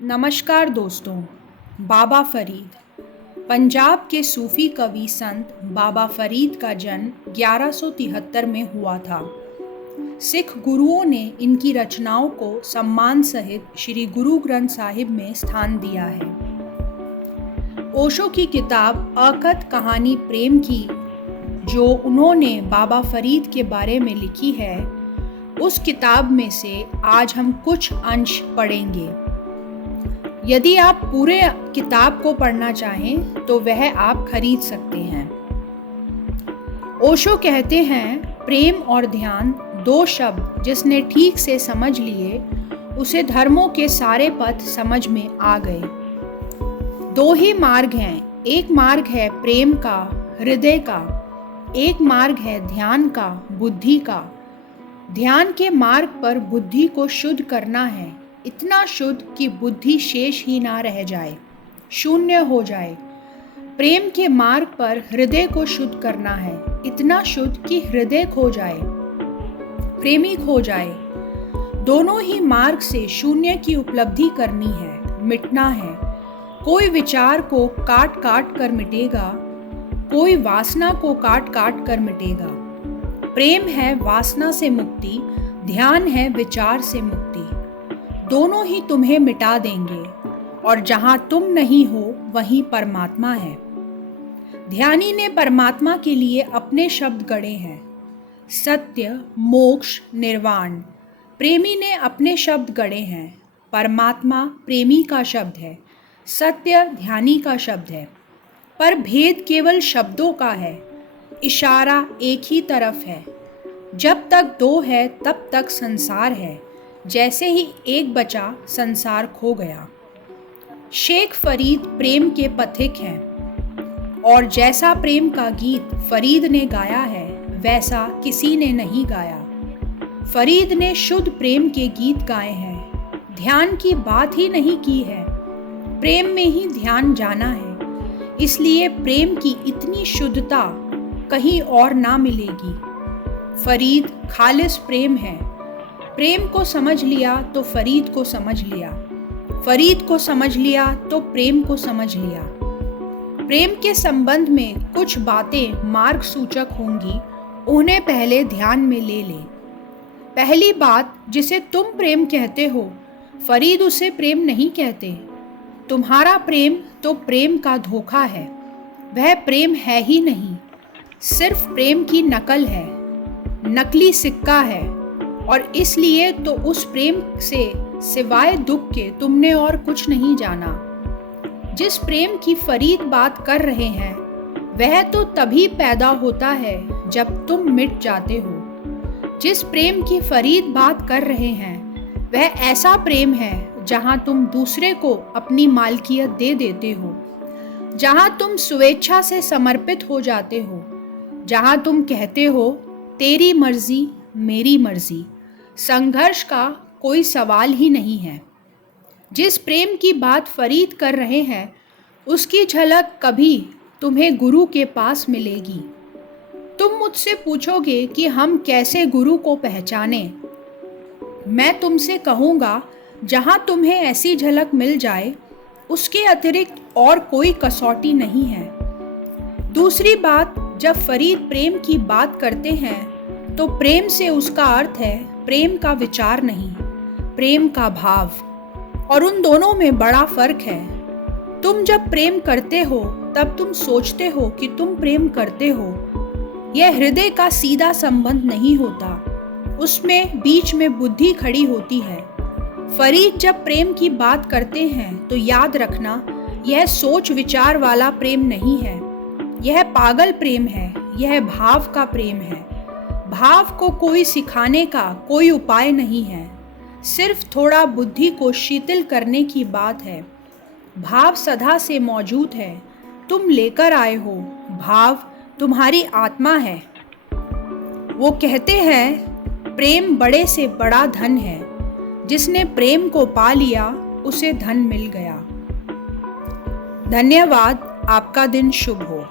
नमस्कार दोस्तों। बाबा फरीद। पंजाब के सूफ़ी कवि संत बाबा फरीद का जन्म 1173 में हुआ था। सिख गुरुओं ने इनकी रचनाओं को सम्मान सहित श्री गुरु ग्रंथ साहिब में स्थान दिया है। ओशो की किताब अकथ कहानी प्रेम की, जो उन्होंने बाबा फरीद के बारे में लिखी है, उस किताब में से आज हम कुछ अंश पढ़ेंगे। यदि आप पूरे किताब को पढ़ना चाहें तो वह आप खरीद सकते हैं। ओशो कहते हैं, प्रेम और ध्यान दो शब्द जिसने ठीक से समझ लिए, उसे धर्मों के सारे पथ समझ में आ गए। दो ही मार्ग हैं, एक मार्ग है प्रेम का, हृदय का, एक मार्ग है ध्यान का, बुद्धि का। ध्यान के मार्ग पर बुद्धि को शुद्ध करना है, इतना शुद्ध कि बुद्धि शेष ही ना रह जाए, शून्य हो जाए। प्रेम के मार्ग पर हृदय को शुद्ध करना है, इतना शुद्ध कि हृदय खो जाए, प्रेमी खो जाए। दोनों ही मार्ग से शून्य की उपलब्धि करनी है, मिटना है। कोई विचार को काट काट कर मिटेगा, कोई वासना को काट काट कर मिटेगा। प्रेम है वासना से मुक्ति, ध्यान है विचार से मुक्ति। दोनों ही तुम्हें मिटा देंगे, और जहां तुम नहीं हो वहीं परमात्मा है। ध्यानी ने परमात्मा के लिए अपने शब्द गढ़े हैं, सत्य, मोक्ष, निर्वाण। प्रेमी ने अपने शब्द गढ़े हैं। परमात्मा प्रेमी का शब्द है, सत्य ध्यानी का शब्द है। पर भेद केवल शब्दों का है, इशारा एक ही तरफ है। जब तक दो है तब तक संसार है, जैसे ही एक बचा संसार खो गया। शेख फरीद प्रेम के पथिक हैं, और जैसा प्रेम का गीत फरीद ने गाया है, वैसा किसी ने नहीं गाया। फरीद ने शुद्ध प्रेम के गीत गाए हैं, ध्यान की बात ही नहीं की है। प्रेम में ही ध्यान जाना है, इसलिए प्रेम की इतनी शुद्धता कहीं और ना मिलेगी। फरीद खालिस प्रेम है। प्रेम को समझ लिया तो फरीद को समझ लिया, फरीद को समझ लिया तो प्रेम को समझ लिया। प्रेम के संबंध में कुछ बातें मार्ग सूचक होंगी, उन्हें पहले ध्यान में ले ले। पहली बात, जिसे तुम प्रेम कहते हो, फरीद उसे प्रेम नहीं कहते। तुम्हारा प्रेम तो प्रेम का धोखा है, वह प्रेम है ही नहीं, सिर्फ प्रेम की नकल है, नकली सिक्का है। और इसलिए तो उस प्रेम से सिवाय दुख के तुमने और कुछ नहीं जाना। जिस प्रेम की फरीद बात कर रहे हैं, वह तो तभी पैदा होता है जब तुम मिट जाते हो। जिस प्रेम की फरीद बात कर रहे हैं, वह ऐसा प्रेम है जहां तुम दूसरे को अपनी मालकियत दे देते हो, जहां तुम स्वेच्छा से समर्पित हो जाते हो, जहां तुम कहते हो तेरी मर्जी मेरी मर्जी, संघर्ष का कोई सवाल ही नहीं है। जिस प्रेम की बात फरीद कर रहे हैं, उसकी झलक कभी तुम्हें गुरु के पास मिलेगी। तुम मुझसे पूछोगे कि हम कैसे गुरु को पहचाने। मैं तुमसे कहूँगा, जहाँ तुम्हें ऐसी झलक मिल जाए, उसके अतिरिक्त और कोई कसौटी नहीं है। दूसरी बात, जब फरीद प्रेम की बात करते हैं तो प्रेम से उसका अर्थ है प्रेम का विचार नहीं, प्रेम का भाव। और उन दोनों में बड़ा फर्क है। तुम जब प्रेम करते हो तब तुम सोचते हो कि तुम प्रेम करते हो। यह हृदय का सीधा संबंध नहीं होता, उसमें बीच में बुद्धि खड़ी होती है। फरीद जब प्रेम की बात करते हैं तो याद रखना, यह सोच विचार वाला प्रेम नहीं है, यह पागल प्रेम है, यह भाव का प्रेम है। भाव को कोई सिखाने का कोई उपाय नहीं है, सिर्फ थोड़ा बुद्धि को शीतल करने की बात है। भाव सदा से मौजूद है, तुम लेकर आए हो। भाव तुम्हारी आत्मा है। वो कहते हैं, प्रेम बड़े से बड़ा धन है, जिसने प्रेम को पा लिया उसे धन मिल गया। धन्यवाद। आपका दिन शुभ हो।